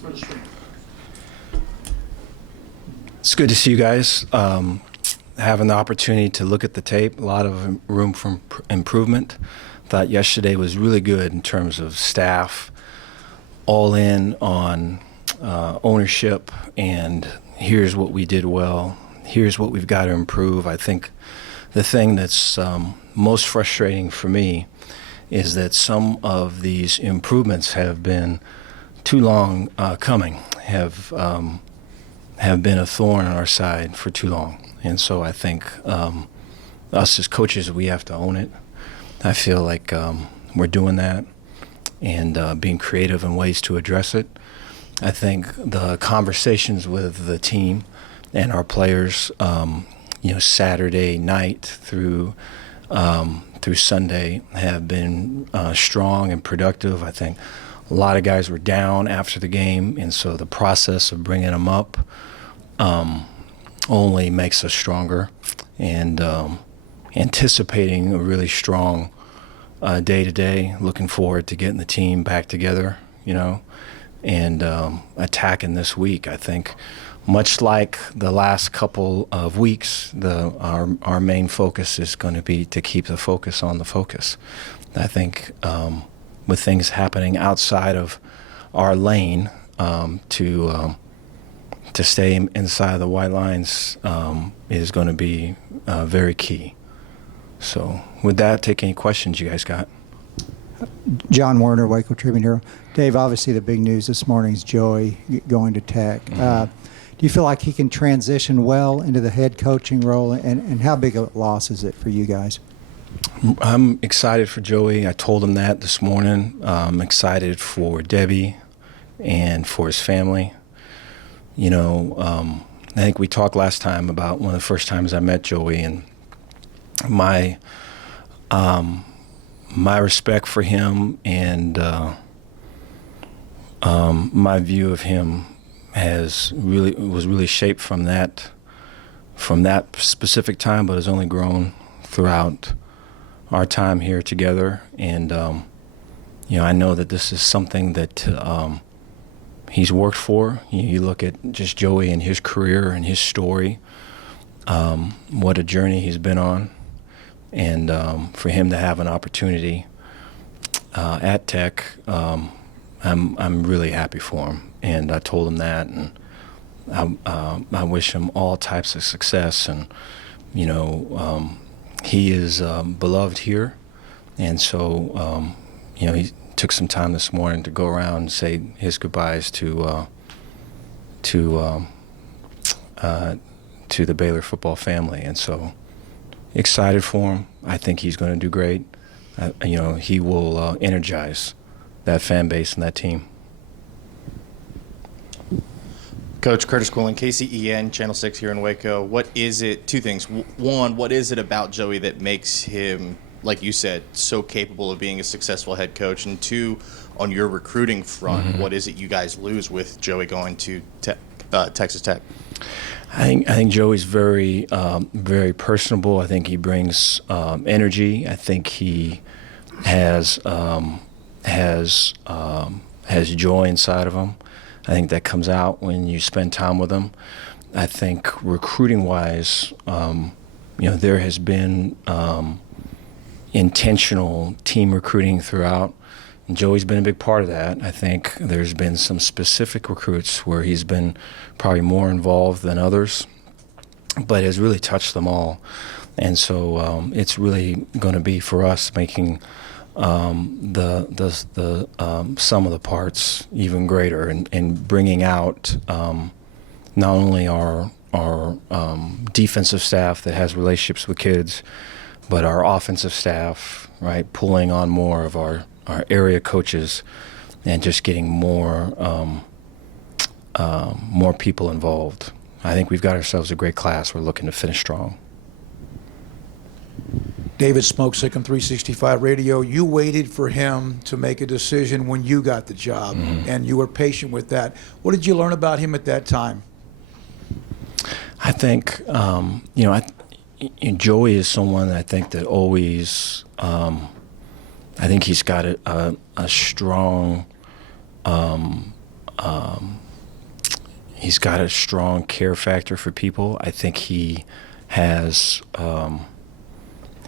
for the screen. It's good to see you guys. Having the opportunity to look at the tape, a lot of room for improvement. Thought yesterday was really good in terms of staff, all in on ownership, and here's what we did well, here's what we've got to improve. I think the thing that's most frustrating for me is that some of these improvements have been too long coming, have been a thorn on our side for too long. And so I think us as coaches, we have to own it. I feel like we're doing that and being creative in ways to address it. I think the conversations with the team and our players, Saturday night through Sunday have been strong and productive. I think a lot of guys were down after the game, and so the process of bringing them up only makes us stronger, and anticipating a really strong day-to-day, looking forward to getting the team back together, and attacking this week. I think much like the last couple of weeks, our main focus is going to be to keep the focus on the focus. I think with things happening outside of our lane, to stay inside the white lines is going to be very key. So with that, take any questions you guys got. John Warner, Waco Tribune Hero. Dave, obviously the big news this morning is Joey going to Tech. Do you feel like he can transition well into the head coaching role, and how big a loss is it for you guys? I'm excited for Joey. I told him that this morning. I'm excited for Debbie and for his family. I think we talked last time about one of the first times I met Joey, and my respect for him and my view of him was really shaped from that specific time, but has only grown throughout our time here together. And I know that this is something that he's worked for. You look at just Joey and his career and his story, what a journey he's been on, and for him to have an opportunity at Tech, I'm really happy for him. And I told him that, and I wish him all types of success. And he is beloved here, and so he took some time this morning to go around and say his goodbyes to the Baylor football family. And so excited for him. I think he's going to do great. He will energize that fan base and that team. Coach Curtis Quillen, KCEN, Channel 6 here in Waco. What is it? Two things. One, what is it about Joey that makes him, like you said, so capable of being a successful head coach? And two, on your recruiting front, what is it you guys lose with Joey going to Texas Tech? I think Joey's very, very personable. I think he brings energy. I think he has joy inside of him. I think that comes out when you spend time with him. I think recruiting-wise, there has been intentional team recruiting throughout. And Joey's been a big part of that. I think there's been some specific recruits where he's been probably more involved than others, but has really touched them all. And so it's really going to be for us making the sum of the parts even greater, and bringing out not only our defensive staff that has relationships with kids, but our offensive staff, right, pulling on more of our area coaches and just getting more people involved. I think we've got ourselves a great class. We're looking to finish strong. David Smokesick on 365 Radio. You waited for him to make a decision when you got the job, and you were patient with that. What did you learn about him at that time? I think, Joey is someone I think that always, I think he's got a strong He's got a strong care factor for people. I think he has.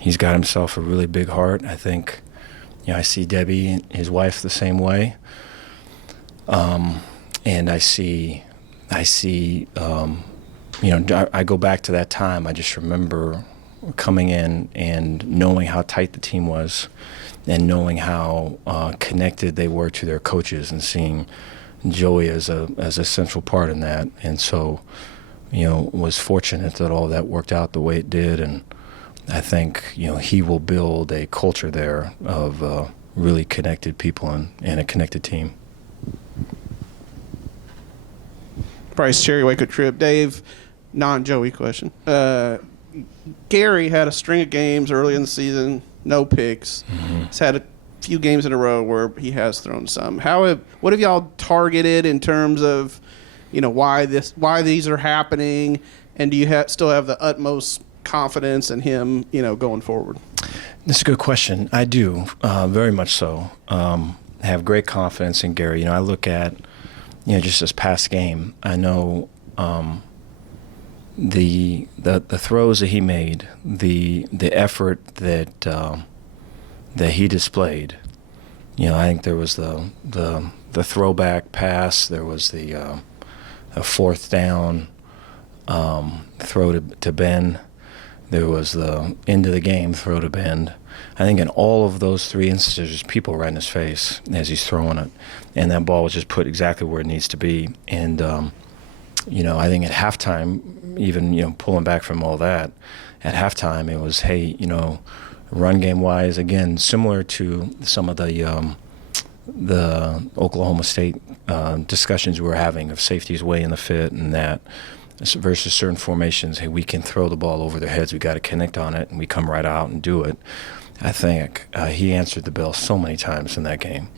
He's got himself a really big heart. I think, I see Debbie, his wife, the same way. And I see. I go back to that time. I just remember coming in and knowing how tight the team was, and knowing how connected they were to their coaches, and seeing Joey as a central part in that. And so, was fortunate that all that worked out the way it did. And I think, he will build a culture there of really connected people and a connected team. Bryce Cherry, Waco Trib. Dave, non-Joey question. Gary had a string of games early in the season, no picks. Mm-hmm. He's had a few games in a row where he has thrown some. What have y'all targeted in terms of, why these are happening, and do you still have the utmost confidence in him, going forward? That's a good question. I do, very much so. Have great confidence in Gary. I look at, just this past game. I know the throws that he made, the effort that he displayed. I think there was the throwback pass. There was the fourth down throw to Ben. There was the end of the game throw to Ben. I think in all of those three instances, there's people right in his face as he's throwing it, and that ball was just put exactly where it needs to be. And I think at halftime, even pulling back from all that, at halftime it was, hey, run game wise, again, similar to some of the Oklahoma State discussions we were having of safeties way in the fit and that, versus certain formations. Hey, we can throw the ball over their heads. We got to connect on it, and we come right out and do it. I think he answered the bell so many times in that game,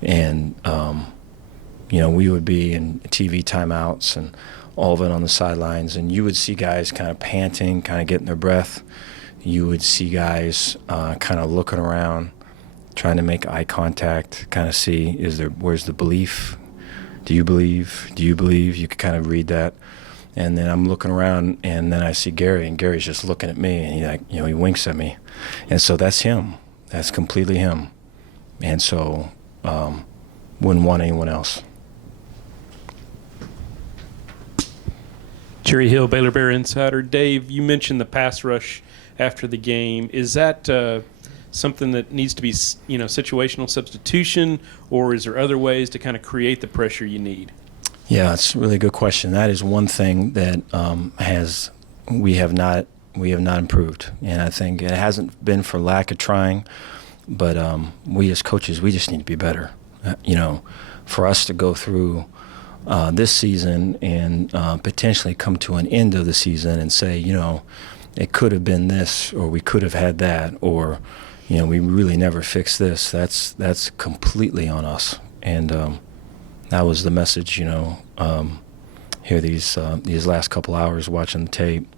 and we would be in TV timeouts and all of it on the sidelines, and you would see guys kind of panting, kind of getting their breath. You would see guys kind of looking around, trying to make eye contact, kind of see, where's the belief? Do you believe? Do you believe? You could kind of read that. And then I'm looking around, and then I see Gary, and Gary's just looking at me, and he winks at me. And so that's him. That's completely him. And so wouldn't want anyone else. Jerry Hill, Baylor Bear Insider. Dave, you mentioned the pass rush after the game. Is that something that needs to be, situational substitution, or is there other ways to kind of create the pressure you need? Yeah, it's a really good question. That is one thing that we have not improved, and I think it hasn't been for lack of trying, but we as coaches, we just need to be better. For us to go through this season and potentially come to an end of the season and say, it could have been this, or we could have had that, or we really never fixed this. That's completely on us, and that was the message, here these last couple hours watching the tape.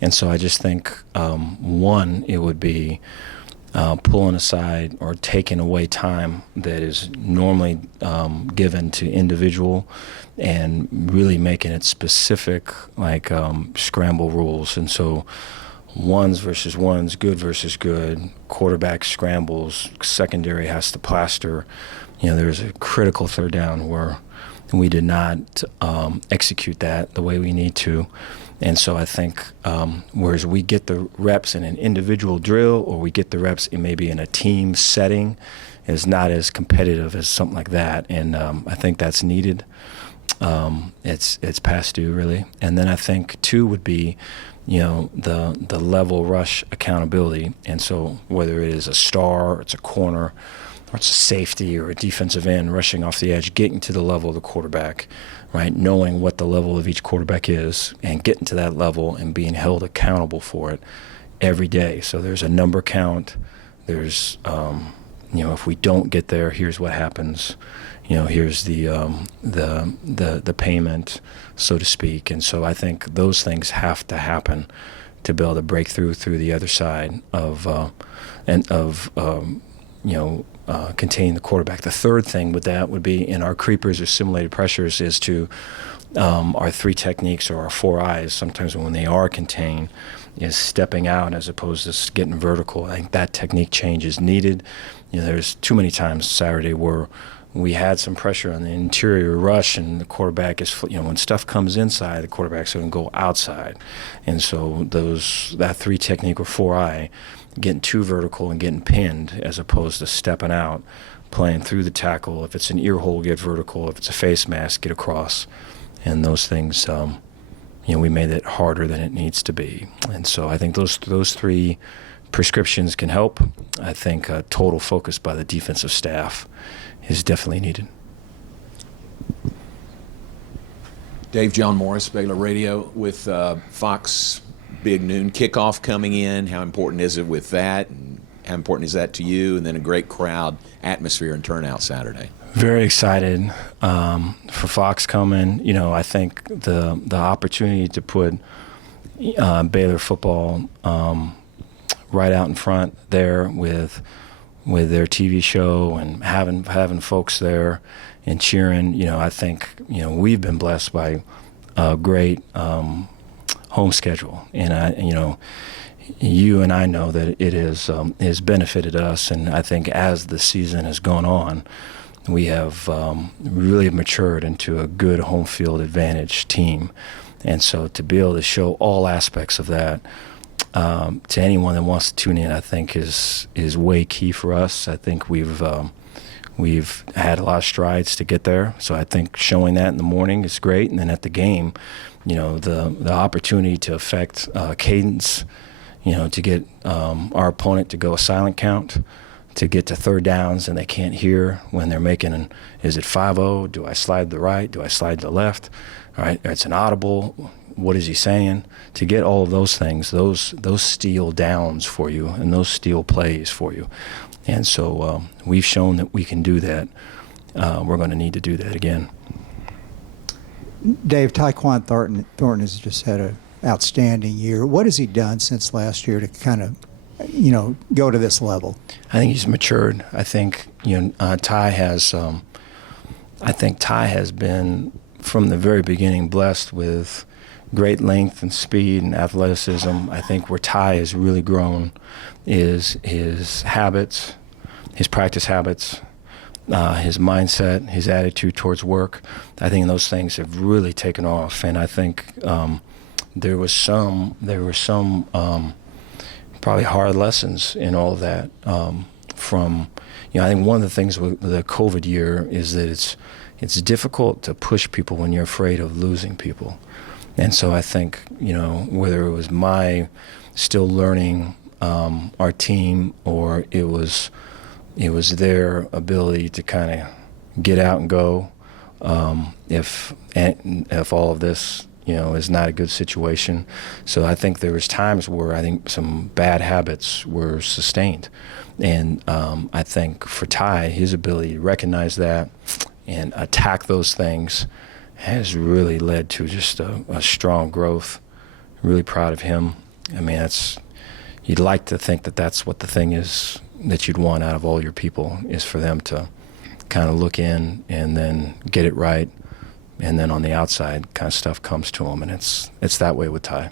And so I just think, one, it would be pulling aside or taking away time that is normally given to individual and really making it specific, like scramble rules. And so ones versus ones, good versus good, quarterback scrambles, secondary has to plaster. There's a critical third down where we did not execute that the way we need to. And so I think whereas we get the reps in an individual drill, or we get the reps maybe in a team setting, is not as competitive as something like that. And I think that's needed. It's past due, really. And then I think, two, would be the level rush accountability. And so whether it is a star, or it's a corner, or it's a safety or a defensive end rushing off the edge, getting to the level of the quarterback, right? Knowing what the level of each quarterback is and getting to that level and being held accountable for it every day. So there's a number count. There's, if we don't get there, here's what happens. Here's the payment, so to speak. And so I think those things have to happen to be able to break through the other side of contain the quarterback. The third thing with that would be in our creepers or simulated pressures is to our 3 techniques or our 4 eyes. Sometimes when they are contained, is stepping out as opposed to getting vertical. I think that technique change is needed. There's too many times Saturday where we had some pressure on the interior rush, and the quarterback is, when stuff comes inside, the quarterback's going to go outside. And so that 3 technique or 4 eye, getting too vertical and getting pinned as opposed to stepping out, playing through the tackle. If it's an ear hole, get vertical. If it's a face mask, get across. And those things, we made it harder than it needs to be. And so I think those 3 prescriptions can help. I think total focus by the defensive staff is definitely needed. Dave, John Morris, Baylor Radio with Fox Big Noon kickoff coming in. How important is it with that? And how important is that to you? And then a great crowd atmosphere and turnout Saturday. Very excited for Fox coming. I think the opportunity to put Baylor football right out in front there with their TV show and having folks there and cheering. I think we've been blessed by a great home schedule, and you and I know that it has benefited us. And I think as the season has gone on, we have really matured into a good home field advantage team. And so to be able to show all aspects of that to anyone that wants to tune in, I think is way key for us. I think we've had a lot of strides to get there. So I think showing that in the morning is great. And then at the game, the opportunity to affect cadence, to get our opponent to go a silent count, to get to third downs and they can't hear when they're making is it 5-0? Do I slide to the right? Do I slide to the left? All right, it's an audible. What is he saying? To get all of those things, those steal downs for you and those steal plays for you. And so we've shown that we can do that. We're going to need to do that again. Dave, Tyquan Thornton has just had an outstanding year. What has he done since last year to kind of go to this level? I think he's matured. I think Ty has. I think Ty has been from the very beginning blessed with great length and speed and athleticism. I think where Ty has really grown is his habits, his practice habits, his mindset, his attitude towards work. I think those things have really taken off, and I think there were some probably hard lessons in all of that. I think one of the things with the COVID year is that it's difficult to push people when you're afraid of losing people. And so I think, whether it was my still learning our team or it was their ability to kind of get out and go, if all of this is not a good situation. So I think there was times where I think some bad habits were sustained. And I think for Ty, his ability to recognize that and attack those things has really led to just a strong growth. Really proud of him. I mean, you'd like to think that that's what the thing is that you'd want out of all your people, is for them to kind of look in and then get it right. And then on the outside, kind of stuff comes to them, and it's that way with Ty.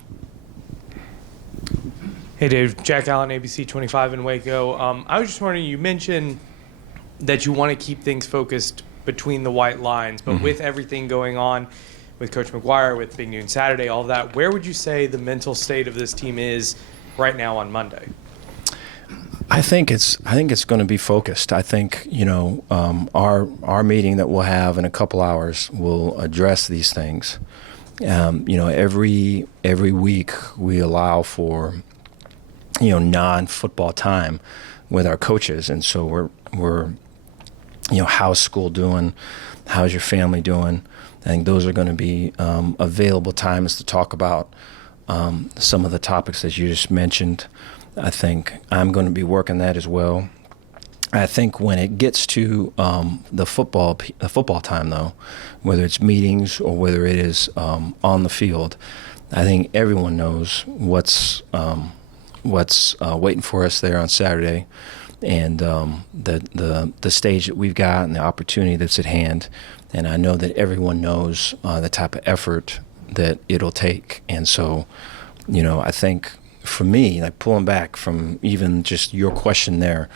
Hey, Dave. Jack Allen, ABC 25 in Waco. I was just wondering, you mentioned that you want to keep things focused between the white lines, but with everything going on with Coach McGuire, with Big Noon Saturday, all of that, where would you say the mental state of this team is right now on Monday? I think it's going to be focused. I think our meeting that we'll have in a couple hours will address these things. Every week we allow for non-football time with our coaches, and so we're how's school doing? How's your family doing? I think those are going to be available times to talk about some of the topics that you just mentioned. I think I'm going to be working that as well. I think when it gets to the football time, though, whether it's meetings or whether it is on the field, I think everyone knows what's waiting for us there on Saturday. the stage that we've got and the opportunity that's at hand. And I know that everyone knows the type of effort that it'll take. And so, I think for me, like pulling back from even just your question there,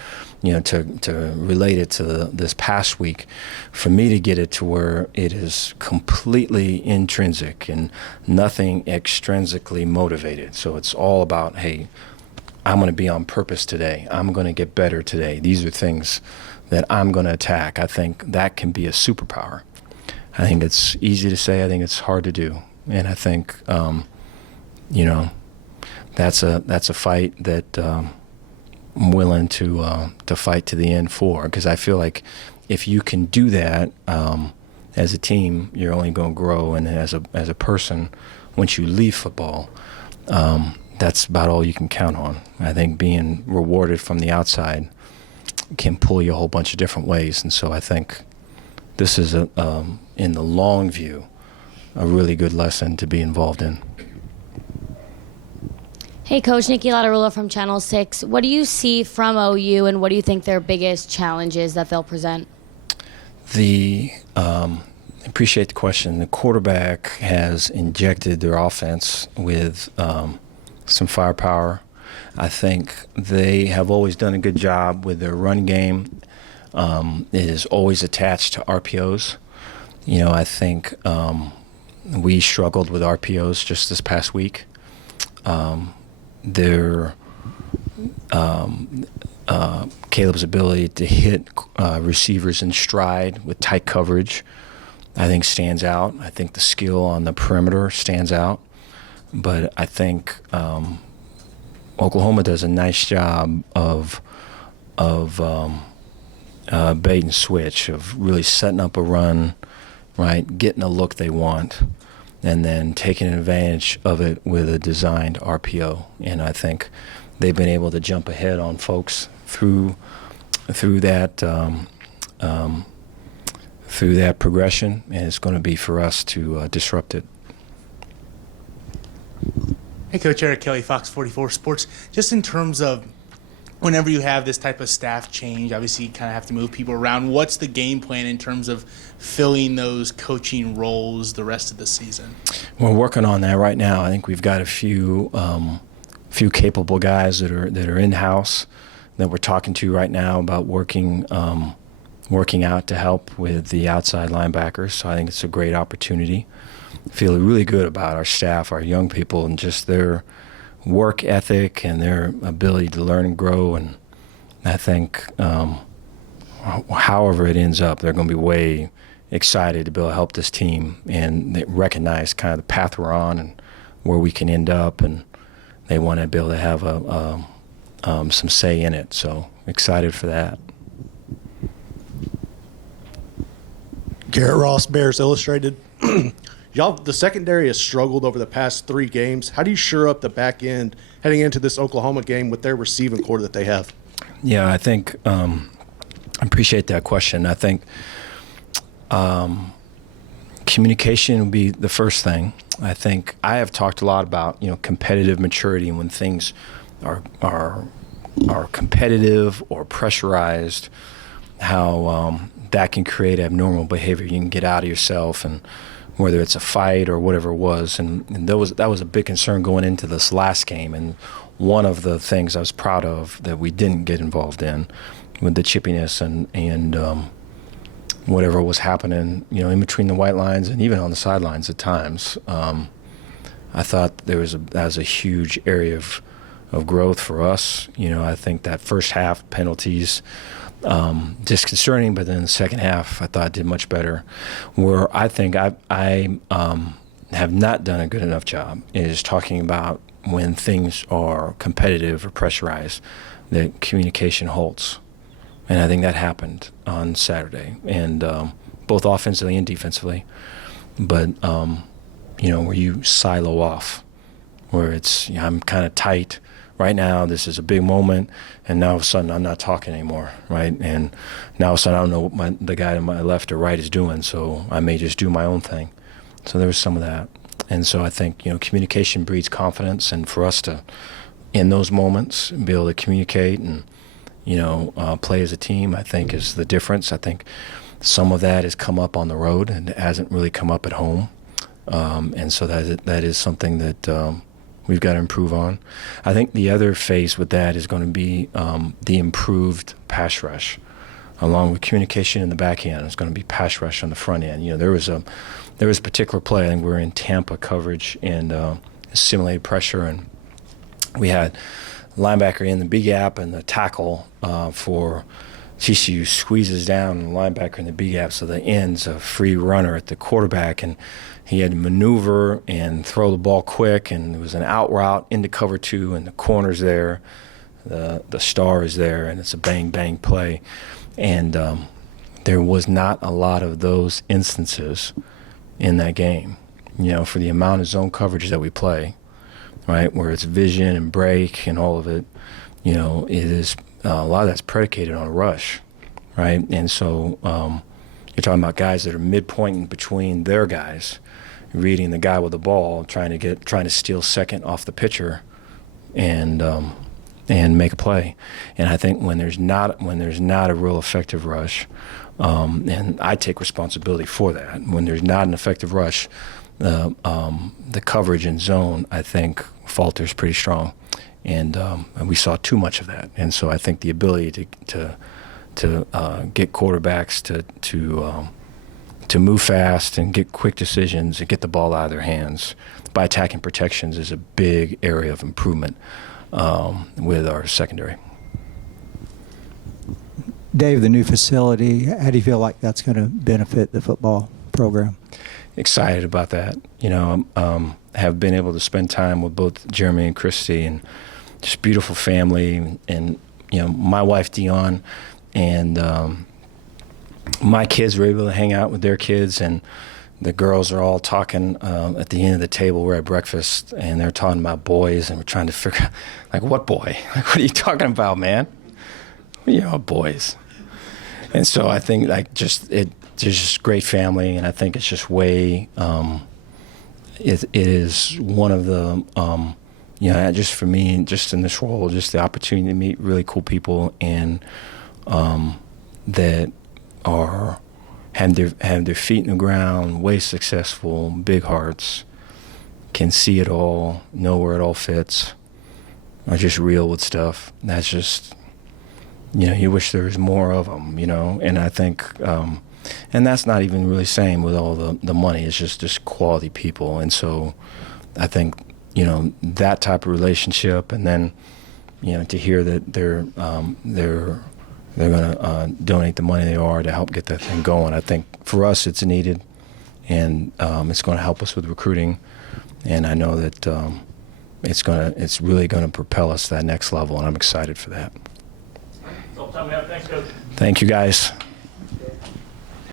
to relate it to this past week, for me to get it to where it is completely intrinsic and nothing extrinsically motivated. So it's all about, hey, I'm going to be on purpose today. I'm going to get better today. These are things that I'm going to attack. I think that can be a superpower. I think it's easy to say. I think it's hard to do. And I think, that's a fight that I'm willing to fight to the end for. Because I feel like if you can do that as a team, you're only going to grow. And as a person, once you leave football, that's about all you can count on. I think being rewarded from the outside can pull you a whole bunch of different ways. And so I think this is, in the long view, a really good lesson to be involved in. Hey, Coach, Nikki Latarula from Channel 6. What do you see from OU, and what do you think their biggest challenges that they'll present? Appreciate the question. The quarterback has injected their offense with some firepower. I think they have always done a good job with their run game. It is always attached to RPOs. I think we struggled with RPOs just this past week. Caleb's ability to hit receivers in stride with tight coverage, I think, stands out. I think the skill on the perimeter stands out. But I think Oklahoma does a nice job of bait and switch, of really setting up a run, right, getting a look they want, and then taking advantage of it with a designed RPO. And I think they've been able to jump ahead on folks through that progression, and it's going to be for us to disrupt it. Hey, Coach, Eric Kelly, Fox 44 Sports. Just in terms of whenever you have this type of staff change, obviously you kind of have to move people around. What's the game plan in terms of filling those coaching roles the rest of the season? We're working on that right now. I think we've got a few capable guys that are in-house that we're talking to right now about working out to help with the outside linebackers. So I think it's a great opportunity. Feel really good about our staff, our young people, and just their work ethic and their ability to learn and grow. And I think however it ends up, they're going to be way excited to be able to help this team, and they recognize kind of the path we're on and where we can end up, and they want to be able to have some say in it. So excited for that. Garrett Ross, Bears Illustrated. Y'all, the secondary has struggled over the past 3 games. How do you shore up the back end heading into this Oklahoma game with their receiving core that they have? Yeah, I think I appreciate that question. I think communication would be the first thing. I think I have talked a lot about competitive maturity, and when things are competitive or pressurized, how that can create abnormal behavior. You can get out of yourself, and whether it's a fight or whatever it was. And that was a big concern going into this last game. And one of the things I was proud of that we didn't get involved in with the chippiness and whatever was happening, in between the white lines and even on the sidelines at times. I thought that was a huge area of growth for us. I think that first half penalties, disconcerting, but then the second half I thought did much better. Where I think I have not done a good enough job is talking about when things are competitive or pressurized, that communication halts. And I think that happened on Saturday, and both offensively and defensively. But where you silo off, where it's I'm kind of tight right now, this is a big moment, and now all of a sudden I'm not talking anymore, right? And now all of a sudden I don't know what the guy to my left or right is doing, so I may just do my own thing. So there was some of that. And so I think, communication breeds confidence, and for us to, in those moments, be able to communicate and play as a team, I think, is the difference. I think some of that has come up on the road and hasn't really come up at home. And so that is something that we've got to improve on. I think the other phase with that is going to be the improved pass rush, along with communication in the back end. It's going to be pass rush on the front end. There was a particular play. I think we were in Tampa coverage and simulated pressure, and we had linebacker in the B gap, and the tackle for TCU squeezes down the linebacker in the B gap, so the end's a free runner at the quarterback, and he had to maneuver and throw the ball quick, and there was an out route into cover 2, and the corner's there, the star is there, and it's a bang-bang play. And there was not a lot of those instances in that game, for the amount of zone coverage that we play, right, where it's vision and break and all of it. It is a lot of that's predicated on a rush, right? And so you're talking about guys that are midpoint between their guys, reading the guy with the ball, trying to steal second off the pitcher, and make a play. And I think when there's not a real effective rush, and I take responsibility for that. When there's not an effective rush, the coverage in zone, I think, falters pretty strong, and we saw too much of that. And so I think the ability to get quarterbacks to move fast and get quick decisions and get the ball out of their hands by attacking protections is a big area of improvement with our secondary. Dave, the new facility, how do you feel like that's going to benefit the football program? Excited about that. Have been able to spend time with both Jeremy and Christy, and just beautiful family, and my wife Dion, and my kids were able to hang out with their kids, and the girls are all talking at the end of the table. We're at breakfast, and they're talking about boys, and we're trying to figure out, like, what boy? Like, what are you talking about, man? Boys. And so I think, like, there's just great family, and I think it's just way, it is one of the, just for me, just in this role, just the opportunity to meet really cool people, and that have their feet in the ground, way successful, big hearts, can see it all, know where it all fits, are just real with stuff. That's just, you wish there was more of them, and I think, and that's not even really saying with all the money, it's just quality people. And so I think, that type of relationship, and then, to hear that they're going to donate the money they are to help get that thing going. I think for us it's needed, and it's going to help us with recruiting, and I know that it's really going to propel us to that next level, and I'm excited for that. Thanks, Coach. Thank you, guys.